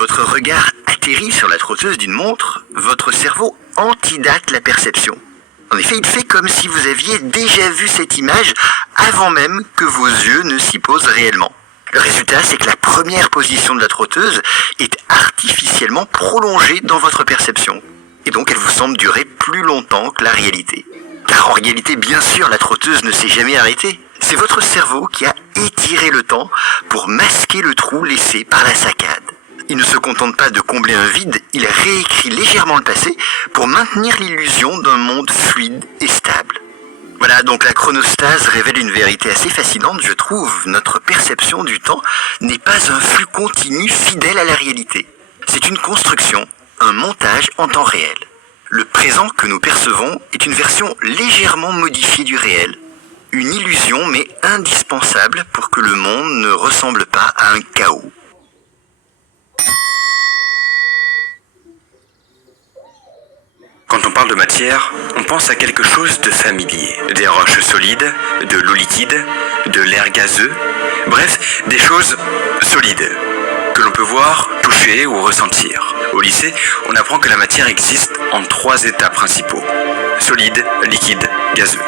votre regard atterrit sur la trotteuse d'une montre, votre cerveau antidate la perception. En effet, il fait comme si vous aviez déjà vu cette image avant même que vos yeux ne s'y posent réellement. Le résultat, c'est que la première position de la trotteuse est artificiellement prolongée dans votre perception. Et donc, elle vous semble durer plus longtemps que la réalité. Car en réalité, bien sûr, la trotteuse ne s'est jamais arrêtée. C'est votre cerveau qui a étiré le temps pour masquer le trou laissé par la saccade. Il ne se contente pas de combler un vide, il réécrit légèrement le passé pour maintenir l'illusion d'un monde fluide et stable. Voilà, donc la chronostase révèle une vérité assez fascinante, je trouve. Notre perception du temps n'est pas un flux continu fidèle à la réalité. C'est une construction, un montage en temps réel. Le présent que nous percevons est une version légèrement modifiée du réel. Une illusion mais indispensable pour que le monde ne ressemble pas à un chaos. Quand on parle de matière, on pense à quelque chose de familier. Des roches solides, de l'eau liquide, de l'air gazeux, bref, des choses solides, que l'on peut voir, toucher ou ressentir. Au lycée, on apprend que la matière existe en 3 états principaux. Solide, liquide, gazeux.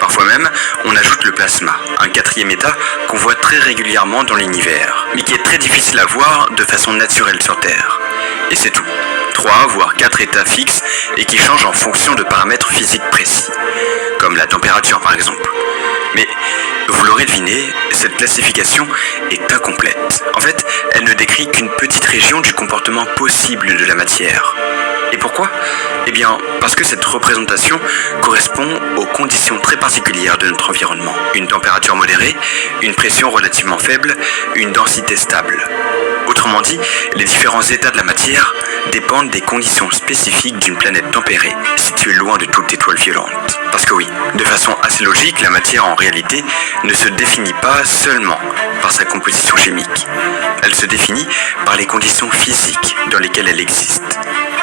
Parfois même, on ajoute le plasma, un 4e état qu'on voit très régulièrement dans l'univers, mais qui est très difficile à voir de façon naturelle sur Terre. Et c'est tout. 3 voire 4 états fixes et qui changent en fonction de paramètres physiques précis, comme la température par exemple. Mais vous l'aurez deviné, cette classification est incomplète. En fait, elle ne décrit qu'une petite région du comportement possible de la matière. Et pourquoi ? Eh bien, parce que cette représentation correspond aux conditions très particulières de notre environnement. Une température modérée, une pression relativement faible, une densité stable. Autrement dit, les différents états de la matière dépendent des conditions spécifiques d'une planète tempérée, située loin de toute étoile violente. Parce que oui, de façon assez logique, la matière en réalité ne se définit pas seulement par sa composition chimique. Elle se définit par les conditions physiques dans lesquelles elle existe.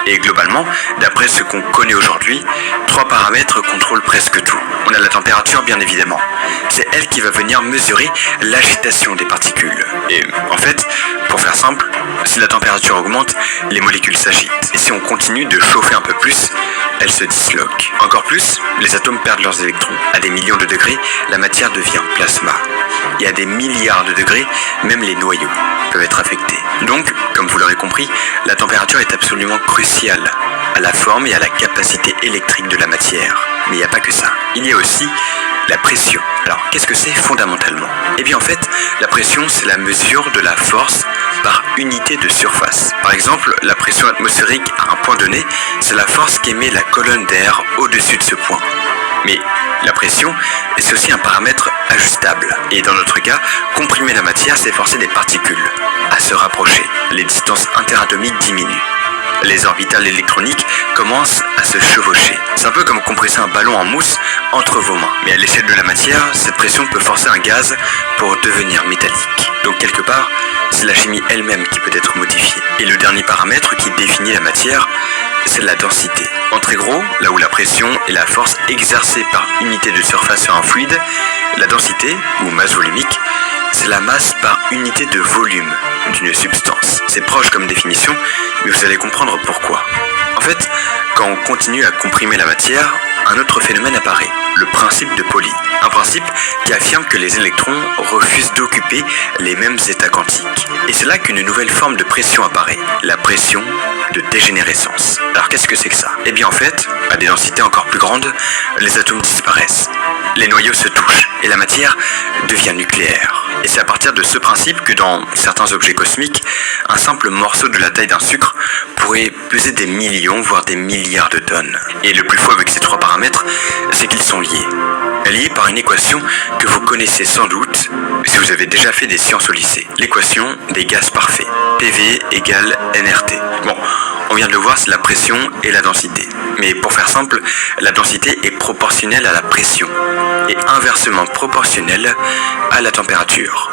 Et globalement, d'après ce qu'on connaît aujourd'hui, 3 paramètres contrôlent presque tout. On a la température bien évidemment. C'est elle qui va venir mesurer l'agitation des particules. Et en fait, pour faire simple, si la température augmente, les molécules s'agitent. Et si on continue de chauffer un peu plus, elles se disloquent. Encore plus, les atomes perdent leurs électrons. À des millions de degrés, la matière devient plasma. Et à des milliards de degrés, même les noyaux peuvent être affectés. Donc, comme vous l'aurez compris, la température est absolument cruciale à la forme et à la capacité électrique de la matière. Mais il n'y a pas que ça. Il y a aussi la pression. Alors, qu'est-ce que c'est fondamentalement ? Eh bien, en fait, la pression, c'est la mesure de la force par unité de surface. Par exemple, la pression atmosphérique à un point donné, c'est la force qu'émet la colonne d'air au-dessus de ce point. Mais la pression, c'est aussi un paramètre ajustable. Et dans notre cas, comprimer la matière, c'est forcer des particules à se rapprocher. Les distances interatomiques diminuent. Les orbitales électroniques commencent à se chevaucher. C'est un peu comme compresser un ballon en mousse entre vos mains. Mais à l'échelle de la matière, cette pression peut forcer un gaz pour devenir métallique. Donc quelque part, c'est la chimie elle-même qui peut être modifiée. Et le dernier paramètre qui définit la matière, c'est la densité. En très gros, là où la pression est la force exercée par unité de surface sur un fluide, la densité, ou masse volumique, c'est la masse par unité de volume d'une substance. C'est proche comme définition, mais vous allez comprendre pourquoi. En fait, quand on continue à comprimer la matière, un autre phénomène apparaît, le principe de Pauli. Un principe qui affirme que les électrons refusent d'occuper les mêmes états quantiques. Et c'est là qu'une nouvelle forme de pression apparaît, la pression de dégénérescence. Alors qu'est-ce que c'est que ça ? Eh bien en fait, à des densités encore plus grandes, les atomes disparaissent. Les noyaux se touchent et la matière devient nucléaire. Et c'est à partir de ce principe que dans certains objets cosmiques, un simple morceau de la taille d'un sucre pourrait peser des millions, voire des milliards de tonnes. Et le plus fou avec ces 3 paramètres, c'est qu'ils sont liés. Liés par une équation que vous connaissez sans doute si vous avez déjà fait des sciences au lycée. L'équation des gaz parfaits. PV égale nRT. Bon, on vient de le voir, c'est la pression et la densité. Mais pour faire simple, la densité est proportionnelle à la pression et inversement proportionnelle à la température.